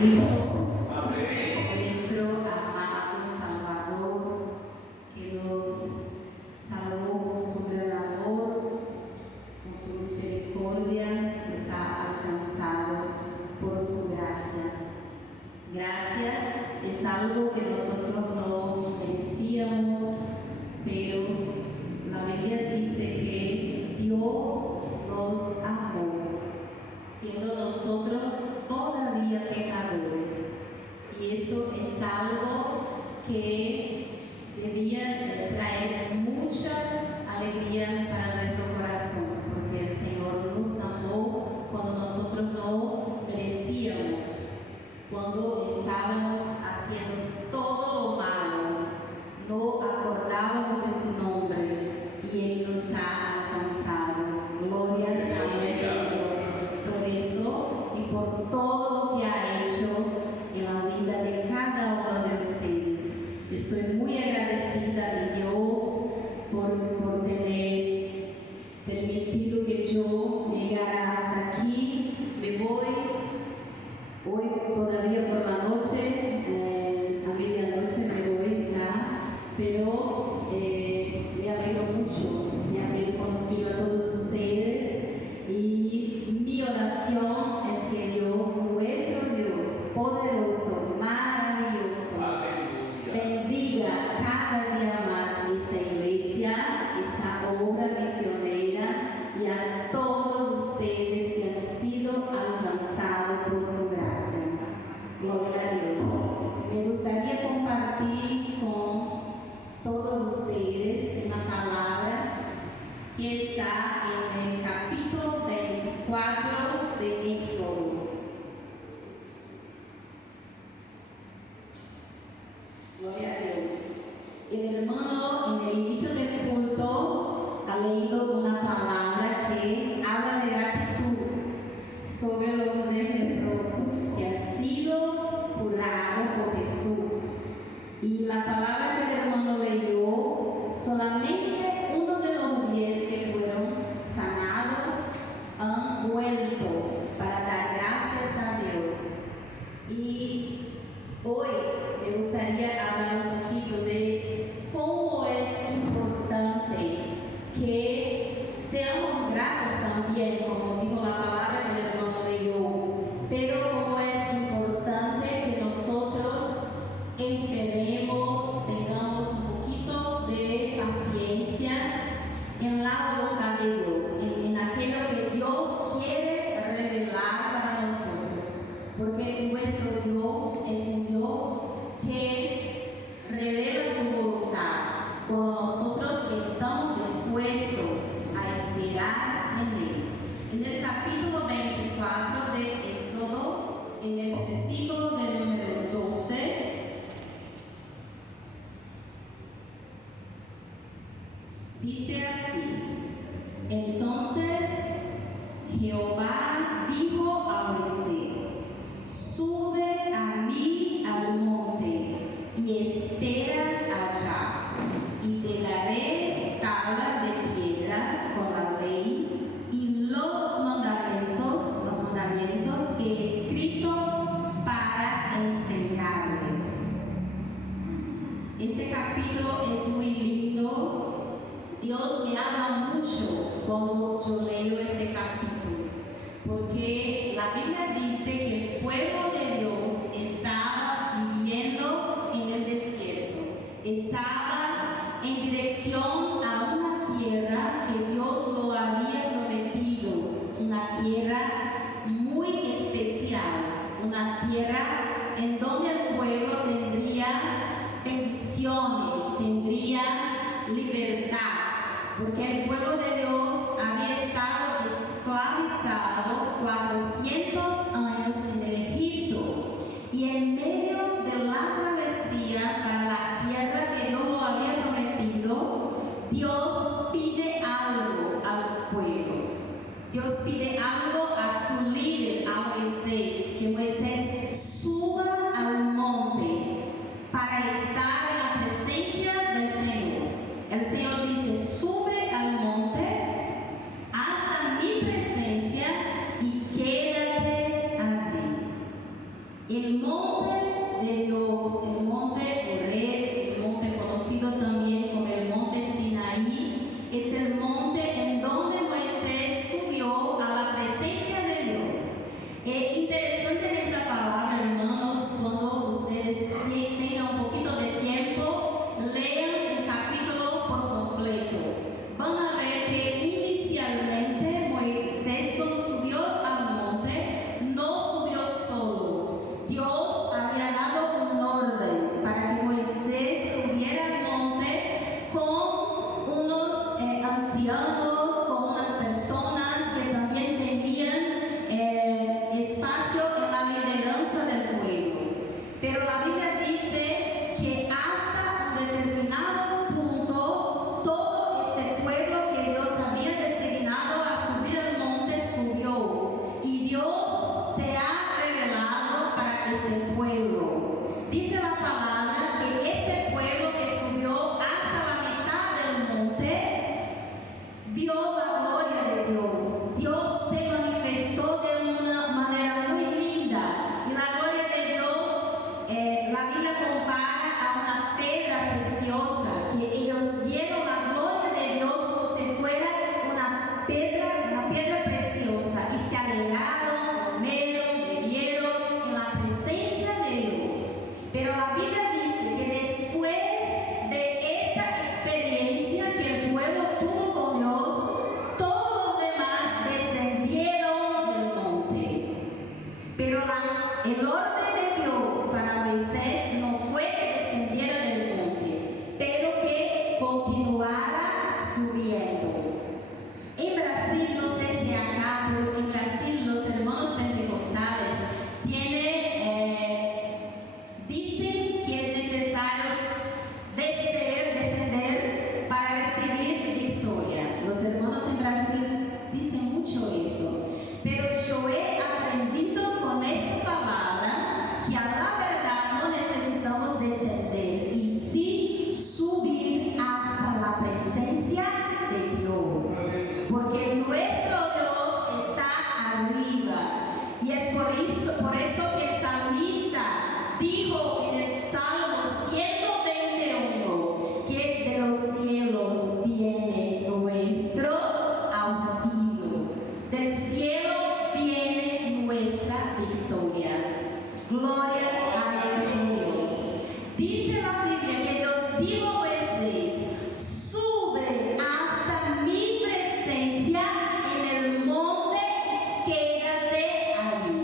Cristo, nuestro amado Salvador, que nos salvó con su gran amor, con su misericordia, nos ha alcanzado por su gracia. Gracia es algo que nosotros no merecíamos, pero la Biblia dice que Dios nos amó, siendo nosotros todavía pecadores. Y eso es algo que debía traer mucha alegría para nuestro corazón, porque el Señor nos amó cuando nosotros no merecíamos, cuando estábamos haciendo todo lo malo, no acordábamos de su nombre y Él nos ha alcanzado. Glorias a nuestro Dios por eso y por todo lo que ha hecho en la vida de cada uno de ustedes. Estoy muy agradecida a Dios por tener permitido que yo llegara hasta aquí. Me voy hoy todavía por la noche, a medianoche me voy ya, pero me alegro mucho de haber conocido a todos ustedes y mi oración es que Dios, nuestro Dios, poderoso, maravilloso, bendiga cada día más esta iglesia, esta obra misionera y a todos ustedes que han sido alcanzados por su gracia. Gloria a Dios. Me gustaría compartir con todos ustedes una palabra que está en el capítulo 24 de Éxodo. Gloria a Dios. El hermano en el inicio del culto ha leído una palabra que habla de gratitud sobre los leprosos que han sido curados por Jesús. Y la palabra que el hermano leyó, solamente uno de los 10 que fueron sanados han vuelto para dar gracias a Dios. Y hoy me gustaría hablar un poquito de cómo es importante que seamos gratos también, como dijo la palabra que el hermano leyó, pero cómo es importante que nosotros tengamos un poquito de paciencia en la voluntad de Dios, en aquello que Dios quiere revelar para nosotros, porque nuestro Dios es un Dios que revela su voluntad cuando nosotros estamos dispuestos a esperar en Él. En el capítulo 24 de Éxodo, en el versículo del número 12, dice así: entonces Jehová dijo a Moisés: sube a mí al monte y espera allá, y te daré tabla de piedra con la ley y los mandamientos que he escrito para enseñarles. Este capítulo es muy lindo. Dios me habla mucho cuando yo leo este capítulo, porque la Biblia dice que el pueblo de Dios estaba viviendo en el desierto, estaba en dirección a una tierra que Dios lo había prometido, una tierra muy especial, una tierra en donde el pueblo tendría bendiciones, tendría libertad, porque el pueblo de Dios había estado esclavizado 400 años en el Egipto, y en medio de la travesía para la tierra que Dios lo había prometido, Dios pide algo al pueblo. Dios pide algo a su líder, a Moisés, que Moisés suba al monte para estar en la presencia del Señor. El Señor dice: sube al monte hasta mi presencia y quédate allí. Y el monte de Dios, el monte Horeb, el monte conocido también como el monte Sinaí, es el monte en donde Moisés subió a la presencia de Dios. Es interesante esta palabra, hermanos, cuando ustedes tengan un poquito de tiempo, lean el capítulo por completo. Van a ver que inicialmente Moisés, cuando subió al monte, no subió solo. Dios había dado un orden para que Moisés subiera al monte con unos ancianos, con unas personas que también tenían espacio en la lideranza del pueblo. Pero la Biblia dice que hasta un determinado punto, todo este pueblo que Dios había designado a subir al monte subió. Y Dios se ha revelado para este pueblo. Dice la palabra que este pueblo que subió hasta la mitad del monte vio la gloria de Dios. Dios se manifestó de una manera muy linda. Y la gloria de Dios, la Biblia compara a una piedra preciosa, que ellos vieron la gloria de Dios como si fuera una piedra preciosa, y se alegraron, comieron, bebieron en la presencia de Dios. Pero la Biblia dice que después de esta experiencia que el pueblo tuvo con Dios, todos los demás descendieron del monte. Pero el orden de Dios para Moisés no fue que descendiera del monte, pero que continuara subiendo. En Brasil, no sé si acá, pero en Brasil los hermanos pentecostales dicen que es necesario descender para recibir victoria. Los hermanos en Brasil dicen mucho eso. Pero yo he aprendido con esta palabra que a la verdad no necesitamos descender, y sí subir hasta la presencia de Dios. Porque nuestro Dios está arriba. Y es por eso que el salmista dijo en el Salmo 121 que de los cielos viene nuestro auxilio. Del cielo viene nuestra victoria. Glorias a Dios. Dice la Biblia que Dios dijo a Moisés: sube hasta mi presencia en el monte y quédate allí.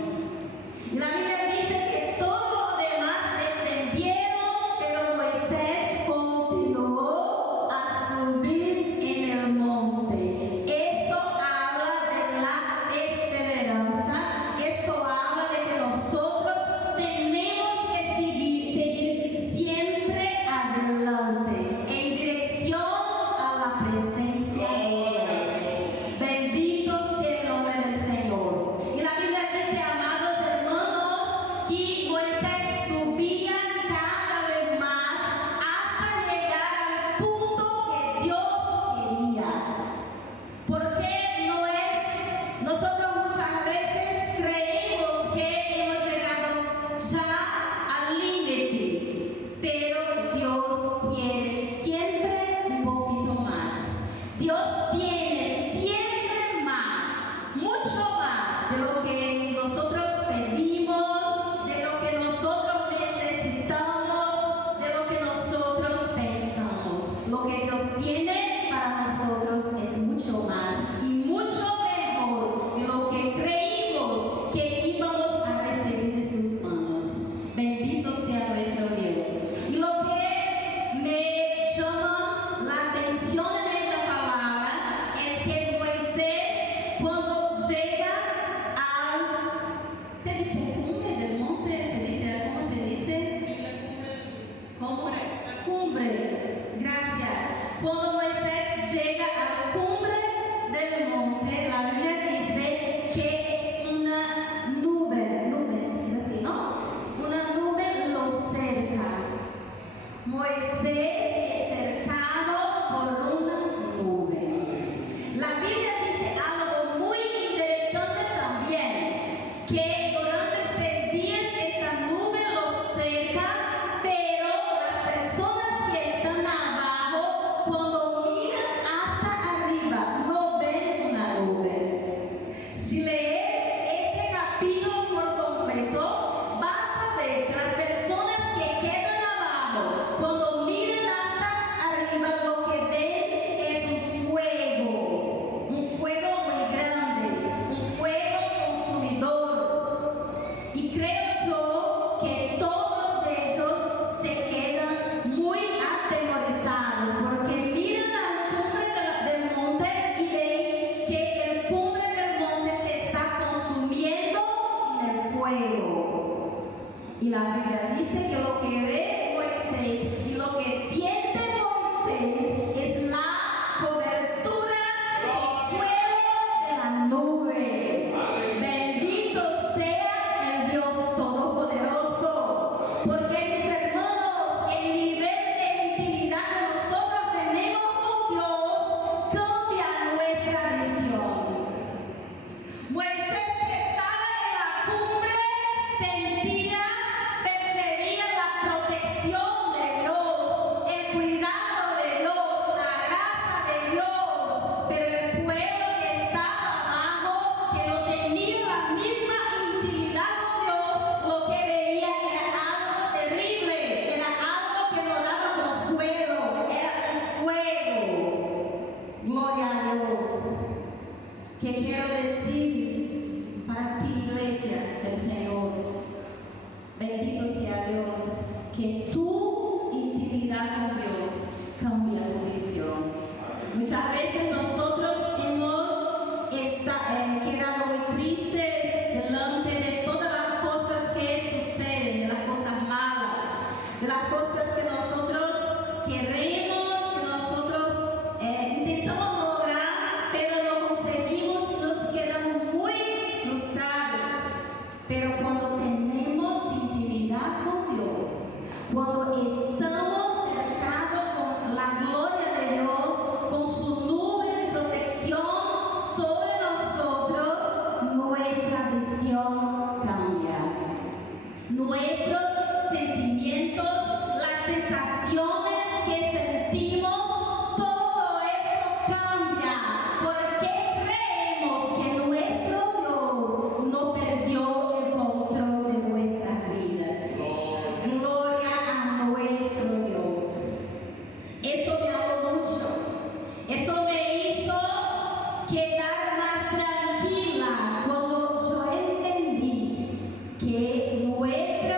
Y la Biblia dice que todos los demás descendieron, pero Moisés continuó a subir en el monte. Eso habla de la perseverancia. Eso habla de que nosotros tenemos que seguir siempre adelante, en dirección a la presencia de Dios. Bendito sea el nombre del Señor. Y la Biblia dice, amados hermanos, que Moisés subía cada vez más hasta llegar al punto que Dios quería. Porque nosotros muchas veces creemos que hemos llegado ya al límite, pero Dios quiere siempre un poquito más. Dios tiene siempre más, mucho más de lo que nosotros pedimos, de lo que nosotros Y la Biblia dice que lo que ve Moisés y lo que siente Moisés es la cobertura del suelo de la nube. Bendito sea el Dios Todopoderoso. Porque mis hermanos, el nivel de intimidad que nosotros tenemos con Dios cambia nuestra visión. Moisés, que estaba en la cumbre, sentía, percibía la protección de Dios, el cuidado de Dios, la gracia de Dios. Pero el pueblo que estaba abajo, que no tenía la misma intimidad con Dios, lo que veía era algo terrible, era algo que no daba consuelo, era un fuego. Gloria a Dios. ¿Qué quiero decir para ti, iglesia del Señor? Bendito sea Dios, que tu intimidad con Dios cambia tu visión. Muchas veces nosotros hemos quedado muy tristes delante de todas las cosas que suceden, de las cosas malas, de las cosas que nosotros queremos, que nosotros intentamos lograr, pero no conseguimos y nos quedamos muy frustrados. Pero cuando tenemos intimidad con Dios, cuando estamos cercados con la gloria de Dios, con su nube de protección sobre nosotros, nuestra visión cambia. Nuestros sentimientos, las sensaciones que sentimos, todo eso cambia. Porque creemos que nuestro Dios no perdió el control de nuestras vidas. Gloria a nuestro Dios. Eso me habló mucho. Eso me hizo quedar más tranquila cuando yo entendí que nuestra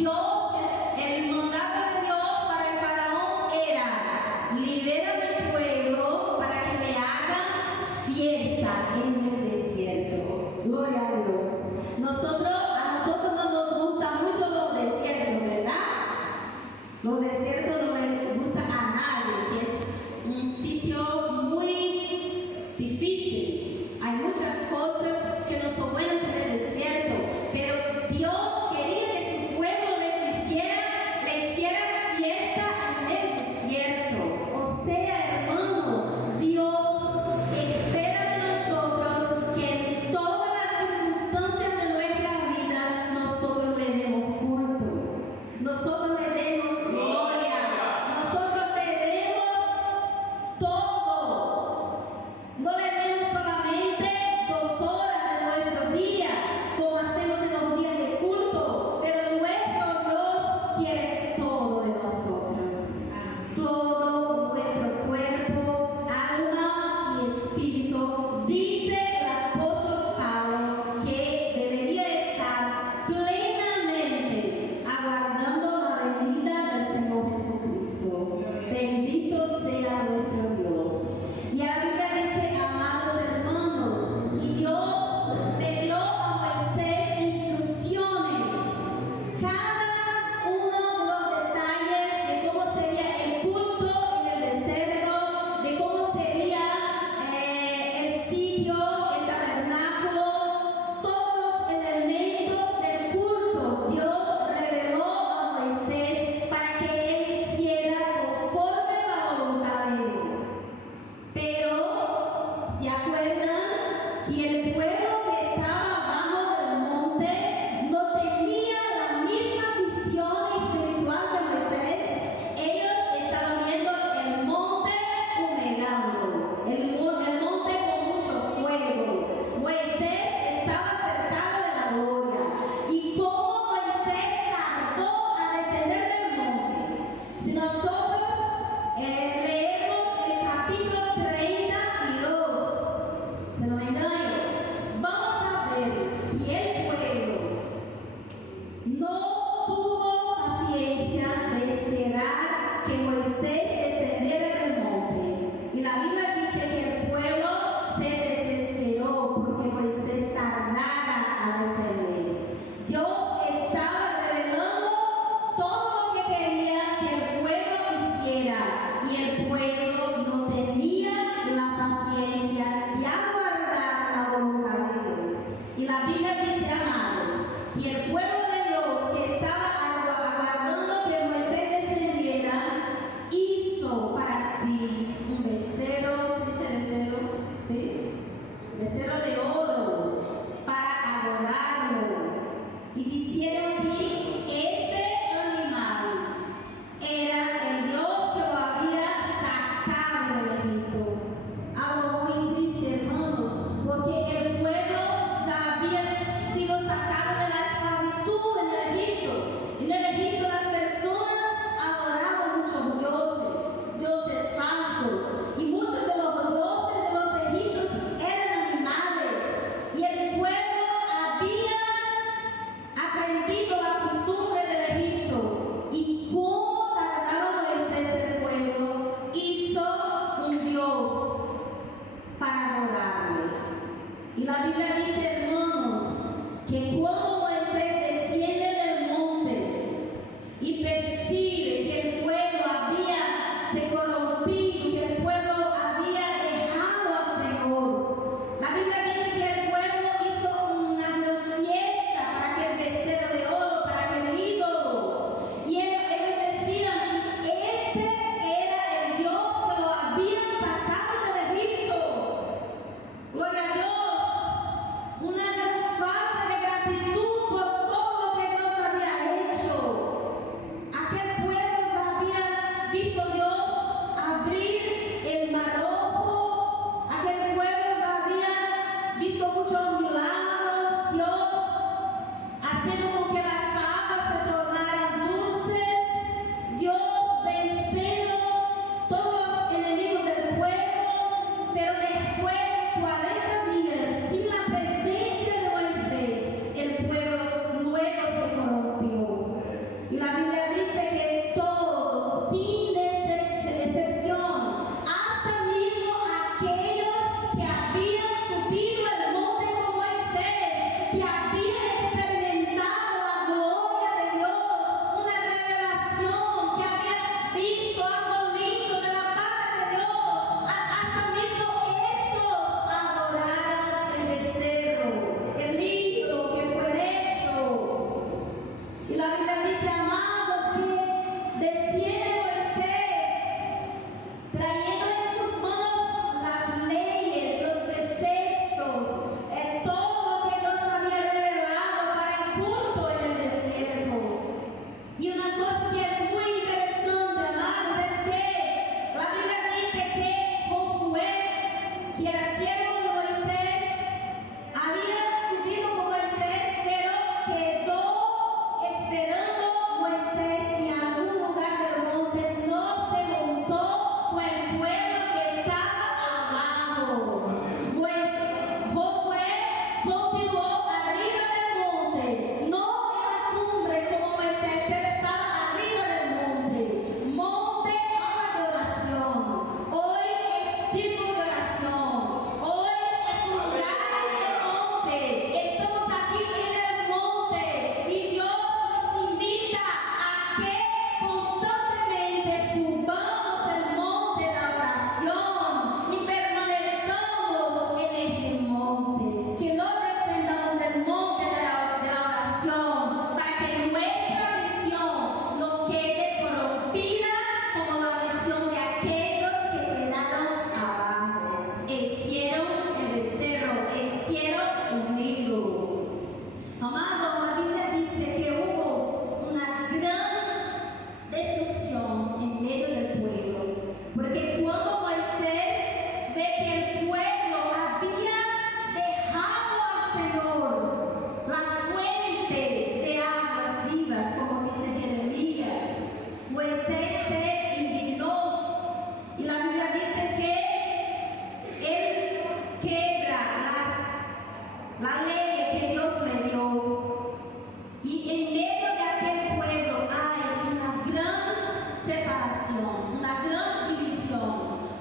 Dios, el mandato de Dios para el faraón era: libera a mi pueblo para que me hagan fiesta en el desierto. Gloria a Dios. A nosotros no nos gustan mucho los desiertos, ¿verdad? Los desiertos no les gusta a nadie, que es un sitio muy difícil. Hay muchas cosas que no son buenas en el desierto, pero Dios quería que su pueblo le amados, que desciende Moisés, trayendo en sus manos las leyes, los preceptos, todo lo que Dios había revelado para el culto en el desierto. Y una cosa que es muy interesante, amados, es que la Biblia dice que Josué, que era siervo de Moisés, había subido con Moisés, pero quedó esperando Moisés en algún lugar del monte, no se juntó con el pueblo que estaba abajo. Pues Josué continuó arriba del monte, no en la cumbre como Moisés, pero estaba arriba del monte. Monte habla de oración. Hoy es círculo de oración. Hoy es un lugar de monte. Estamos aquí en el monte y Dios nos invita a que constantemente subamos el monte de la oración y permanezcamos en este monte. Que no descendamos del monte de la oración para que nuestra visión no quede corrompida como la visión de aquellos que quedaron abajo. Hicieron el becerro, hicieron un nido. Amado, la Biblia dice que hubo una gran destrucción en medio del pueblo, porque cuando Moisés ve que el pueblo había dejado al Señor, la fuente de aguas vivas, como dice Jeremías, Moisés se indignó y la Biblia dice que él quebra la ley que Dios le dio. Y en medio de aquel pueblo hay una gran separación, una gran división,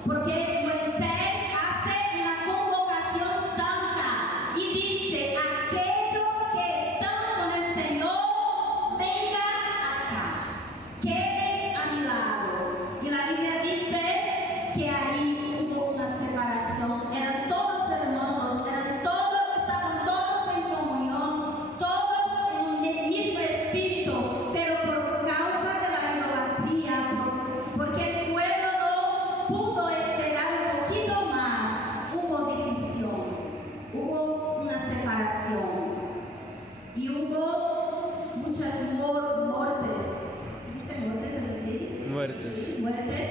porque Moisés hace una convocación santa y dice: aquellos que están con el Señor, vengan acá, queden a mi lado. Y la Biblia dice que ahí hubo una separación, eran todos hermanos, estaban todos en comunión, todos en el mismo espíritu, pero por causa de la idolatría, porque el pueblo no pudo esperar un poquito más, hubo división, hubo una separación y hubo muchas muertes. ¿Se dice muertes? Es decir, Muertes. muertes